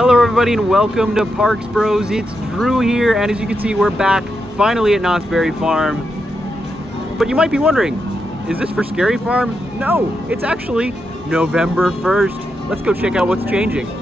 Hello everybody and welcome to Parks Bros. It's Drew here, and as you can see, we're back finally at Knott's Berry Farm. But you might be wondering, is this for Scary Farm? No, it's actually November 1st. Let's go check out what's changing.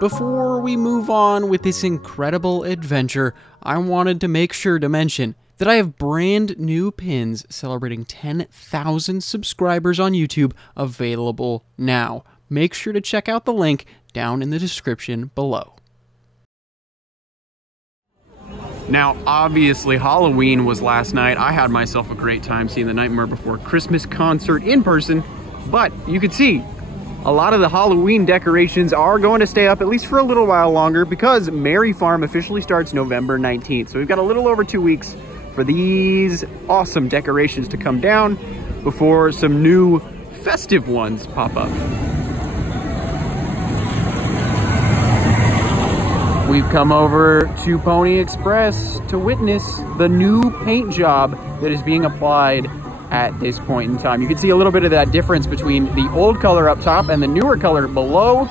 Before we move on with this incredible adventure, I wanted to make sure to mention that I have brand new pins celebrating 10,000 subscribers on YouTube available now. Make sure to check out the link down in the description below. Now, obviously, Halloween was last night. I had myself a great time seeing the Nightmare Before Christmas concert in person, but you could see a lot of the Halloween decorations are going to stay up at least for a little while longer because Merry Farm officially starts November 19th. So we've got a little over 2 weeks for these awesome decorations to come down before some new festive ones pop up. We've come over to Pony Express to witness the new paint job that is being applied at this point in time. You can see a little bit of that difference between the old color up top and the newer color below.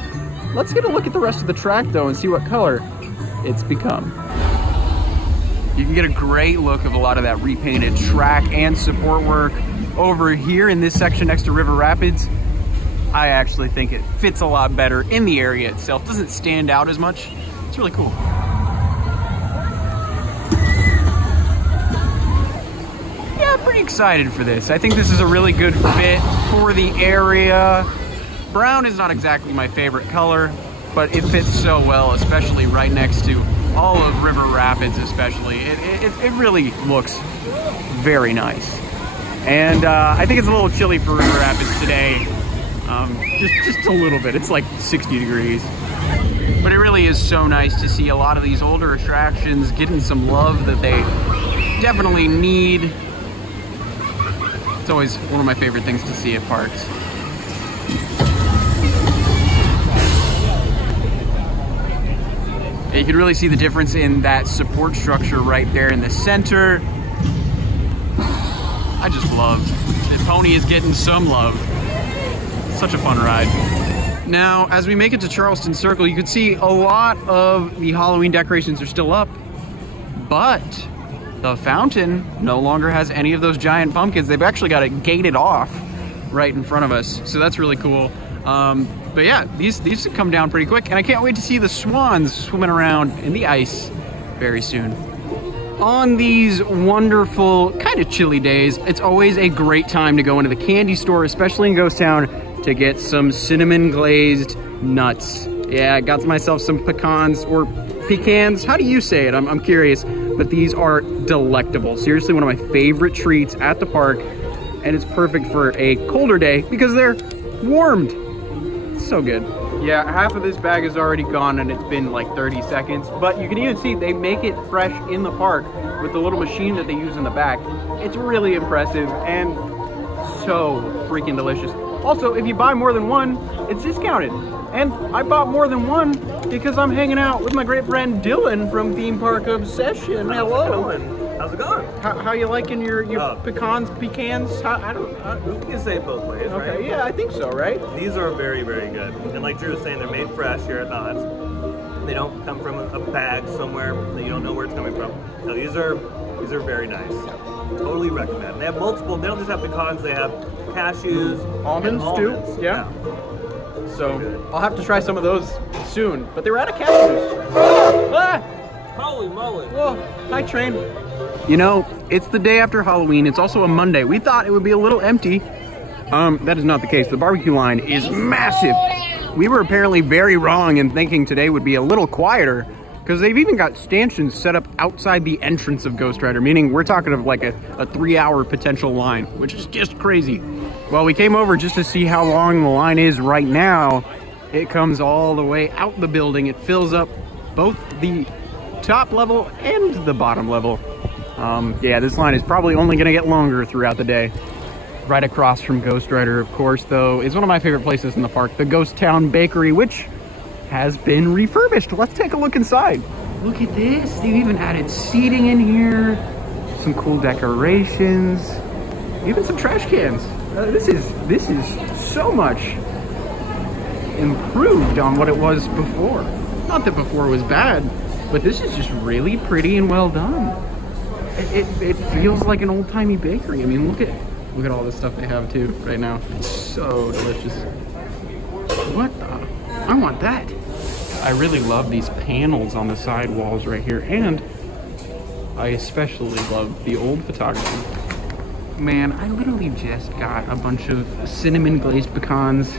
Let's get a look at the rest of the track though and see what color it's become. You can get a great look of a lot of that repainted track and support work over here in this section next to River Rapids. I actually think it fits a lot better in the area itself. Doesn't stand out as much. It's really cool. Pretty excited for this. I think this is a really good fit for the area. Brown is not exactly my favorite color, but it fits so well, especially right next to all of River Rapids especially. It really looks very nice. And I think it's a little chilly for River Rapids today. Just a little bit. It's like 60 degrees. But it really is so nice to see a lot of these older attractions getting some love that they definitely need. It's always one of my favorite things to see at parks. You can really see the difference in that support structure right there in the center. I just love the Pony is getting some love. Such a fun ride. Now, as we make it to Charleston Circle, you can see a lot of the Halloween decorations are still up, but the fountain no longer has any of those giant pumpkins. They've actually got it gated off right in front of us, so that's really cool. But yeah, these come down pretty quick, and I can't wait to see the swans swimming around in the ice very soon. On these wonderful, kind of chilly days, it's always a great time to go into the candy store, especially in Ghost Town, to get some cinnamon glazed nuts. Yeah, I got myself some pecans or pecans. How do you say it? I'm curious. But these are delectable. Seriously, one of my favorite treats at the park, and it's perfect for a colder day because they're warmed. It's so good. Yeah, half of this bag is already gone and it's been like 30 seconds, but you can even see they make it fresh in the park with the little machine that they use in the back. It's really impressive and so freaking delicious. Also, if you buy more than one, it's discounted. And I bought more than one because I'm hanging out with my great friend Dylan from Theme Park Obsession. Hello. Dylan. How's it going? How you liking your pecans? You can say it both ways, right? Okay, yeah, I think so, right? These are very, very good. And like Drew was saying, they're made fresh here at Knott's. They don't come from a bag somewhere that you don't know where it's coming from. So these are very nice. Totally recommend. They have multiple. They don't just have pecans. They have cashews, almonds too. Yeah. So I'll have to try some of those soon. But they were out of cashews. Ah! Holy moly! Whoa! Hi, train. You know, it's the day after Halloween. It's also a Monday. We thought it would be a little empty. That is not the case. The barbecue line is massive. We were apparently very wrong in thinking today would be a little quieter, because they've even got stanchions set up outside the entrance of Ghost Rider, meaning we're talking of like a 3-hour potential line, which is just crazy. Well, we came over just to see how long the line is right now, It comes all the way out the building. It fills up both the top level and the bottom level. Yeah, this line is probably only gonna get longer throughout the day. Right across from Ghost Rider, of course, though, is one of my favorite places in the park, the Ghost Town Bakery, which has been refurbished. Let's take a look inside. Look at this. They've even added seating in here, some cool decorations, even some trash cans. This is so much improved on what it was before. Not that before was bad, but this is just really pretty and well done. It feels like an old-timey bakery. I mean, look at all the stuff they have too right now. It's so delicious. What the? I want that. I really love these panels on the side walls right here, and I especially love the old photography. Man, I literally just got a bunch of cinnamon glazed pecans.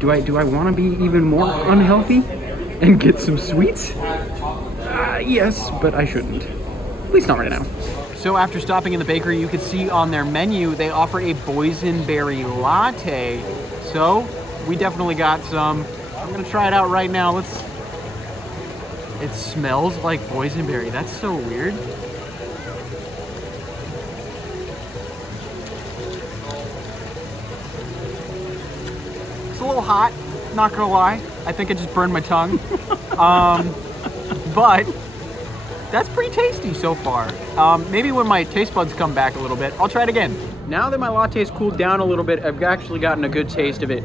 Do I want to be even more unhealthy and get some sweets? Yes, but I shouldn't. At least not right now. So after stopping in the bakery, you can see on their menu, they offer a boysenberry latte. So we definitely got some. I'm gonna try it out right now. It smells like boysenberry. That's so weird. It's a little hot, not gonna lie. I think I just burned my tongue. But that's pretty tasty so far. Maybe when my taste buds come back a little bit, I'll try it again. Now that my latte's cooled down a little bit, I've actually gotten a good taste of it.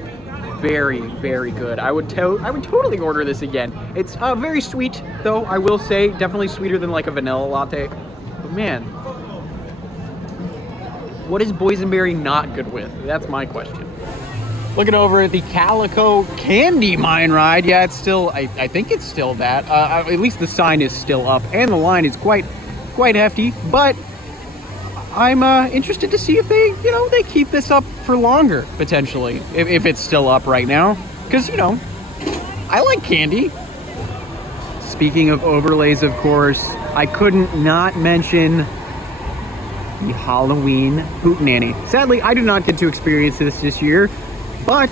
Very, very good. I would totally order this again. It's very sweet, though, I will say. Definitely sweeter than like a vanilla latte. But man, what is boysenberry not good with? That's my question. Looking over at the Calico candy mine ride. Yeah, it's still, I think it's still that. At least the sign is still up, and the line is quite hefty. But I'm interested to see if they keep this up for longer, potentially, if it's still up right now. Because, I like candy. Speaking of overlays, of course, I couldn't not mention the Halloween Hootenanny. Sadly, I do not get to experience this year, but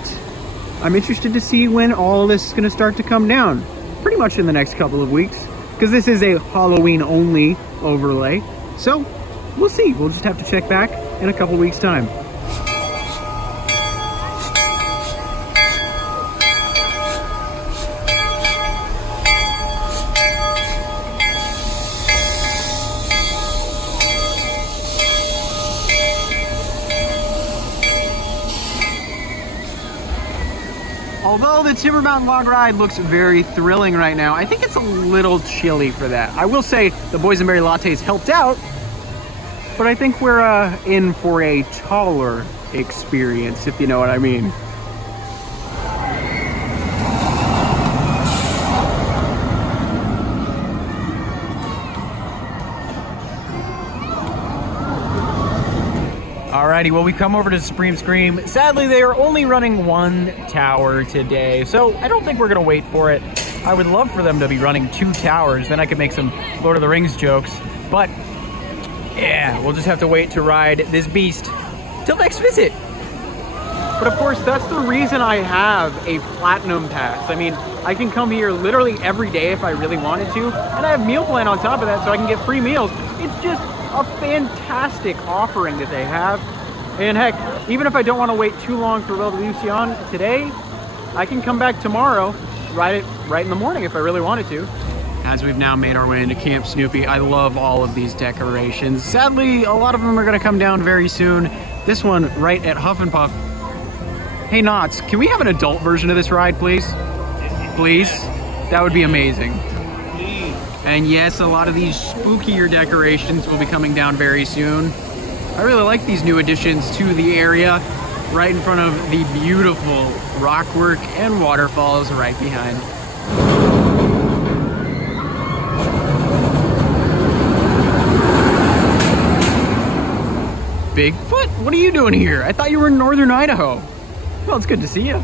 I'm interested to see when all this is going to start to come down. Pretty much in the next couple of weeks, because this is a Halloween-only overlay. So we'll see. We'll just have to check back in a couple weeks' time. Although the Timber Mountain Log Ride looks very thrilling right now, I think it's a little chilly for that. I will say the boysenberry lattes helped out, but I think we're in for a taller experience, if you know what I mean. Alrighty, well, we come over to Supreme Scream. Sadly, they are only running one tower today, so I don't think we're gonna wait for it. I would love for them to be running 2 towers, then I could make some Lord of the Rings jokes, but yeah, we'll just have to wait to ride this beast till next visit. But of course, that's the reason I have a Platinum Pass. I mean, I can come here literally every day if I really wanted to, and I have meal plan on top of that, so I can get free meals. It's just a fantastic offering that they have. And heck, even if I don't want to wait too long for Revolution today, I can come back tomorrow, ride it right in the morning if I really wanted to. As we've now made our way into Camp Snoopy, I love all of these decorations. Sadly, a lot of them are going to come down very soon. This one right at Huff and Puff. Hey Knott, can we have an adult version of this ride, please? Please? That would be amazing. And yes, a lot of these spookier decorations will be coming down very soon. I really like these new additions to the area, right in front of the beautiful rockwork and waterfalls right behind. Bigfoot? What are you doing here? I thought you were in northern Idaho. Well, it's good to see you.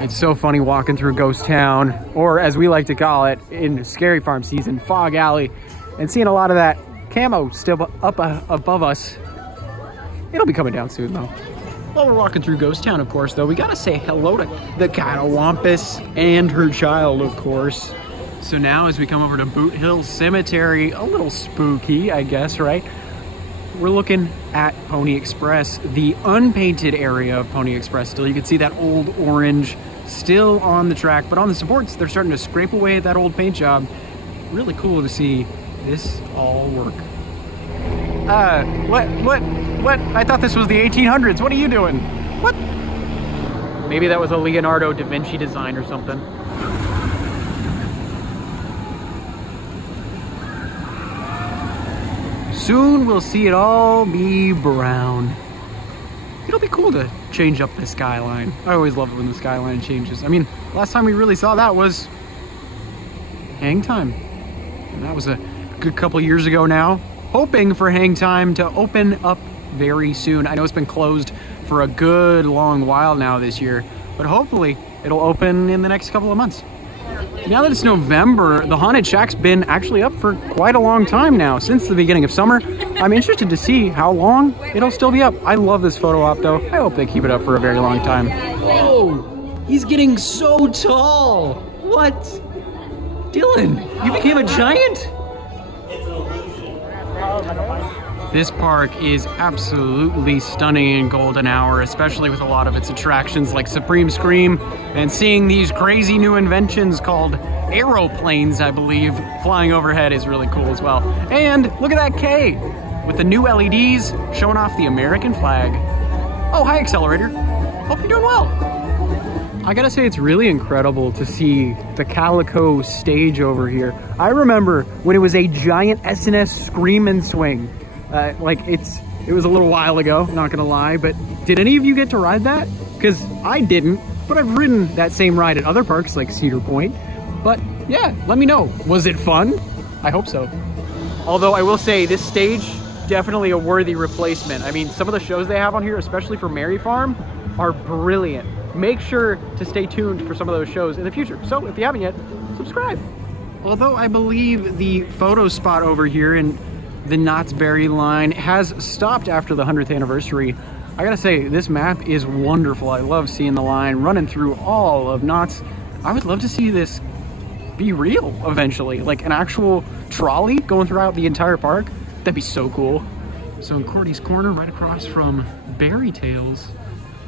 It's so funny walking through Ghost Town, or as we like to call it in Scary Farm season, Fog Alley. and seeing a lot of that camo still up above us. It'll be coming down soon though. While we're walking through Ghost Town, of course, though, we gotta say hello to the Catawampus and her child, of course. So now as we come over to Boot Hill Cemetery, a little spooky, I guess, right? We're looking at Pony Express, the unpainted area of Pony Express still. You can see that old orange still on the track, but on the supports, they're starting to scrape away at that old paint job. Really cool to see this all work. What? I thought this was the 1800s. What are you doing? What? Maybe that was a Leonardo da Vinci design or something. Soon we'll see it all be brown. It'll be cool to change up the skyline. I always love it when the skyline changes. I mean, last time we really saw that was Hang Time. And that was a good couple years ago now. Hoping for Hang Time to open up very soon. I know it's been closed for a good long while now this year, but hopefully it'll open in the next couple of months. Now that it's November, the Haunted Shack's been actually up for quite a long time now, since the beginning of summer. I'm interested to see how long it'll still be up. I love this photo op though. I hope they keep it up for a very long time. Whoa, he's getting so tall. What? Dylan, you became a giant? This park is absolutely stunning in golden hour, especially with a lot of its attractions like Supreme Scream, and seeing these crazy new inventions called aeroplanes, I believe, flying overhead is really cool as well. And look at that K with the new LEDs showing off the American flag. Oh, hi Accelerator. Hope you're doing well. I gotta say, it's really incredible to see the Calico stage over here. I remember when it was a giant SNS Scream and Swing. It was a little while ago, not gonna lie, but did any of you get to ride that? Because I didn't, but I've ridden that same ride at other parks like Cedar Point. But yeah, let me know. Was it fun? I hope so. Although I will say this stage, definitely a worthy replacement. I mean, some of the shows they have on here, especially for Merry Farm, are brilliant. Make sure to stay tuned for some of those shows in the future. So if you haven't yet, subscribe. Although I believe the photo spot over here in the Knott's Berry line has stopped after the 100th anniversary, I gotta say, this map is wonderful. I love seeing the line running through all of Knott's. I would love to see this be real eventually, like an actual trolley going throughout the entire park. That'd be so cool. So in Cordy's Corner, right across from Berry Tales,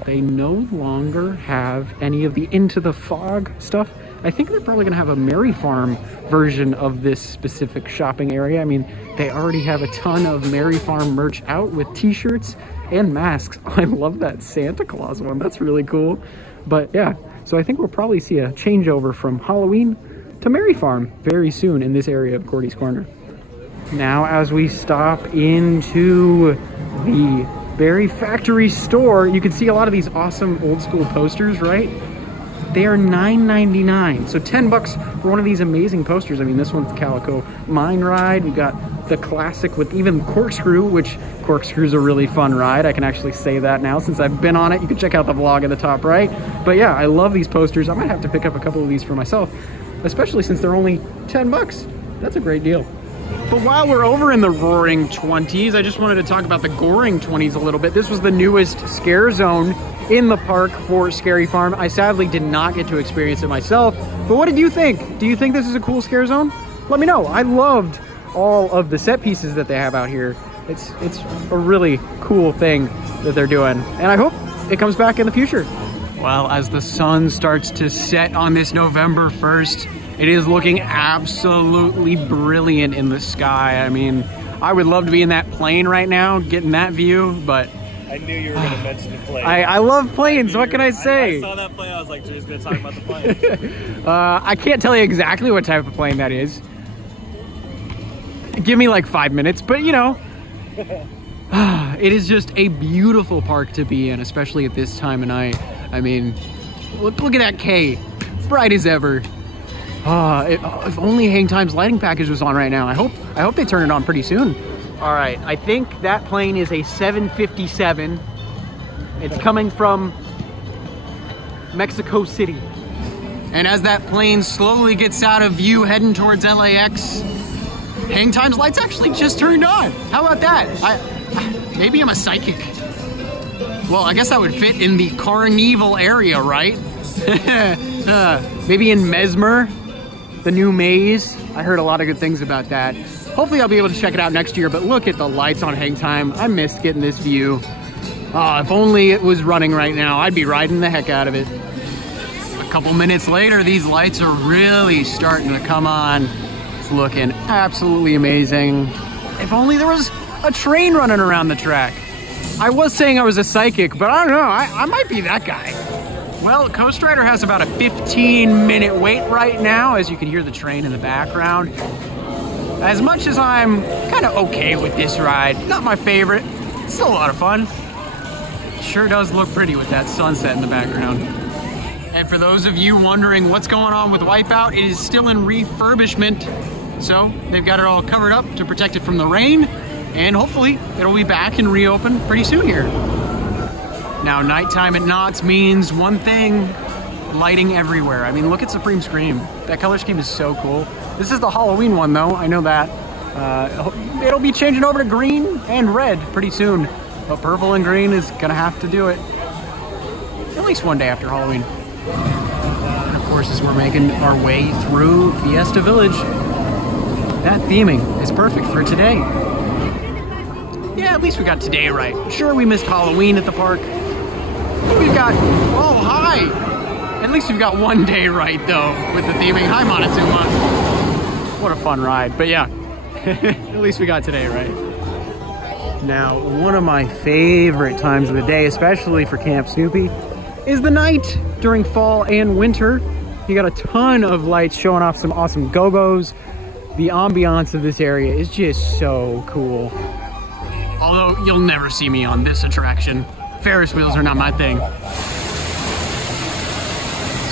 they no longer have any of the Into the Fog stuff. I think they're probably gonna have a Merry Farm version of this specific shopping area. I mean, they already have a ton of Merry Farm merch out with t-shirts and masks. I love that Santa Claus one, that's really cool. But yeah, so I think we'll probably see a changeover from Halloween to Merry Farm very soon in this area of Cordy's Corner. Now, as we stop into the Berry Factory store, you can see a lot of these awesome old school posters, right? They are $9.99, so 10 bucks for one of these amazing posters. I mean, this one's the Calico Mine Ride. We got the classic with even Corkscrew, which Corkscrew's a really fun ride. I can actually say that now since I've been on it. You can check out the vlog at the top right. But yeah, I love these posters. I might have to pick up a couple of these for myself, especially since they're only 10 bucks. That's a great deal. But while we're over in the Roaring 20s, I just wanted to talk about the Goring 20s a little bit. This was the newest scare zone in the park for Scary Farm. I sadly did not get to experience it myself, but what did you think? Do you think this is a cool scare zone? Let me know. I loved all of the set pieces that they have out here. It's a really cool thing that they're doing, and I hope it comes back in the future. Well, as the sun starts to set on this November 1st, it is looking absolutely brilliant in the sky. I mean, I would love to be in that plane right now, getting that view, but I knew you were going to mention the plane. I love planes, what can I say? I saw that plane, I was like, Drew's going to talk about the plane. I can't tell you exactly what type of plane that is. Give me like 5 minutes, but you know. It is just a beautiful park to be in, especially at this time of night. I mean, look at that K, bright as ever. If only Hang Time's lighting package was on right now. I hope they turn it on pretty soon. All right, I think that plane is a 757. It's coming from Mexico City. And as that plane slowly gets out of view heading towards LAX, Hang Time's lights actually just turned on. How about that? Maybe I'm a psychic. Well, I guess that would fit in the Carnival area, right? Maybe in Mesmer, the new maze. I heard a lot of good things about that. Hopefully I'll be able to check it out next year, but look at the lights on Hang Time. I missed getting this view. If only it was running right now, I'd be riding the heck out of it. A couple minutes later, these lights are really starting to come on. It's looking absolutely amazing. If only there was a train running around the track. I was saying I was a psychic, but I don't know, I might be that guy. Well, Coast Rider has about a 15-minute wait right now, as you can hear the train in the background. As much as I'm kind of okay with this ride, not my favorite, it's still a lot of fun. It sure does look pretty with that sunset in the background. And for those of you wondering what's going on with Wipeout, it is still in refurbishment. So they've got it all covered up to protect it from the rain, and hopefully it'll be back and reopen pretty soon here. Now, nighttime at Knott's means one thing: lighting everywhere. I mean, look at Supreme Scream. That color scheme is so cool. This is the Halloween one though, I know that. It'll be changing over to green and red pretty soon, but purple and green is gonna have to do it. At least one day after Halloween. And of course, as we're making our way through Fiesta Village, that theming is perfect for today. Yeah, at least we got today right. Sure, we missed Halloween at the park. We've got, oh, hi! At least we've got one day right, though, with the theming. Hi, Montezuma. What a fun ride. But yeah, at least we got today right. Now, one of my favorite times of the day, especially for Camp Snoopy, is the night during fall and winter. You got a ton of lights showing off some awesome go-gos. The ambiance of this area is just so cool. Although you'll never see me on this attraction. Ferris wheels are not my thing.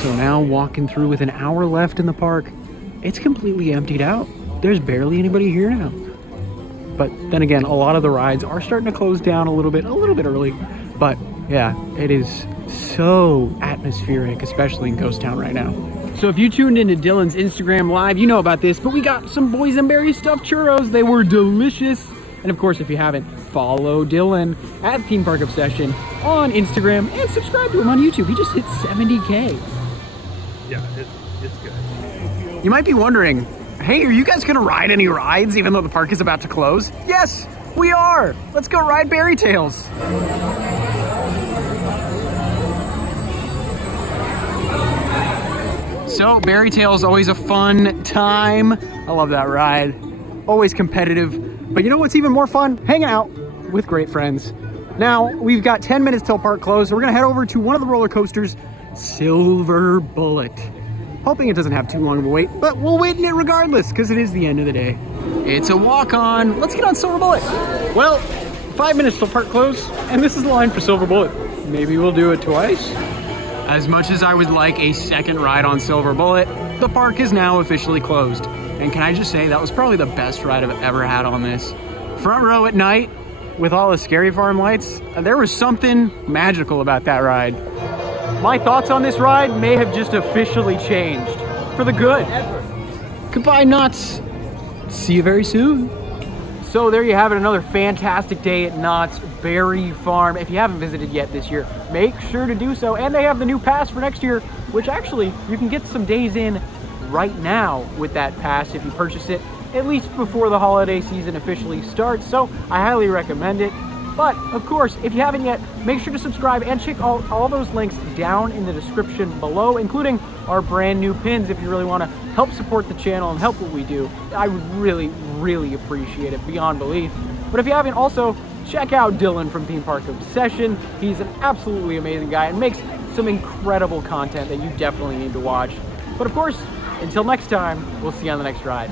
So now walking through with an hour left in the park, it's completely emptied out. There's barely anybody here now. But then again, a lot of the rides are starting to close down a little bit early. But yeah, it is so atmospheric, especially in Ghost Town right now. So if you tuned into Dylan's Instagram Live, you know about this, but we got some boysenberry stuffed churros. They were delicious. And of course, if you haven't, follow Dylan at Theme Park Obsession on Instagram and subscribe to him on YouTube. He just hit 70K. Yeah, it's good. You might be wondering, hey, are you guys gonna ride any rides even though the park is about to close? Yes, we are. Let's go ride Berry Tales. So Berry Tales, always a fun time. I love that ride. Always competitive. But you know what's even more fun? Hanging out with great friends. Now, we've got 10 minutes till park close, so we're gonna head over to one of the roller coasters, Silver Bullet. Hoping it doesn't have too long of a wait, but we'll wait in it regardless, because it is the end of the day. It's a walk-on. Let's get on Silver Bullet. Well, 5 minutes till park close, and this is the line for Silver Bullet. Maybe we'll do it twice. As much as I would like a second ride on Silver Bullet, the park is now officially closed. And can I just say, that was probably the best ride I've ever had on this. Front row at night, with all the Scary Farm lights, there was something magical about that ride. My thoughts on this ride may have just officially changed. For the good. Goodbye, Knott's. See you very soon. So there you have it, another fantastic day at Knott's Berry Farm. If you haven't visited yet this year, make sure to do so. And they have the new pass for next year, which actually you can get some days in right now with that pass if you purchase it, at least before the holiday season officially starts. So I highly recommend it. But of course, if you haven't yet, make sure to subscribe and check all those links down in the description below, including our brand new pins if you really want to help support the channel and help what we do. I would really, really appreciate it beyond belief. But if you haven't, also check out Dylan from Theme Park Obsession. He's an absolutely amazing guy and makes some incredible content that you definitely need to watch. But of course, until next time, we'll see you on the next ride.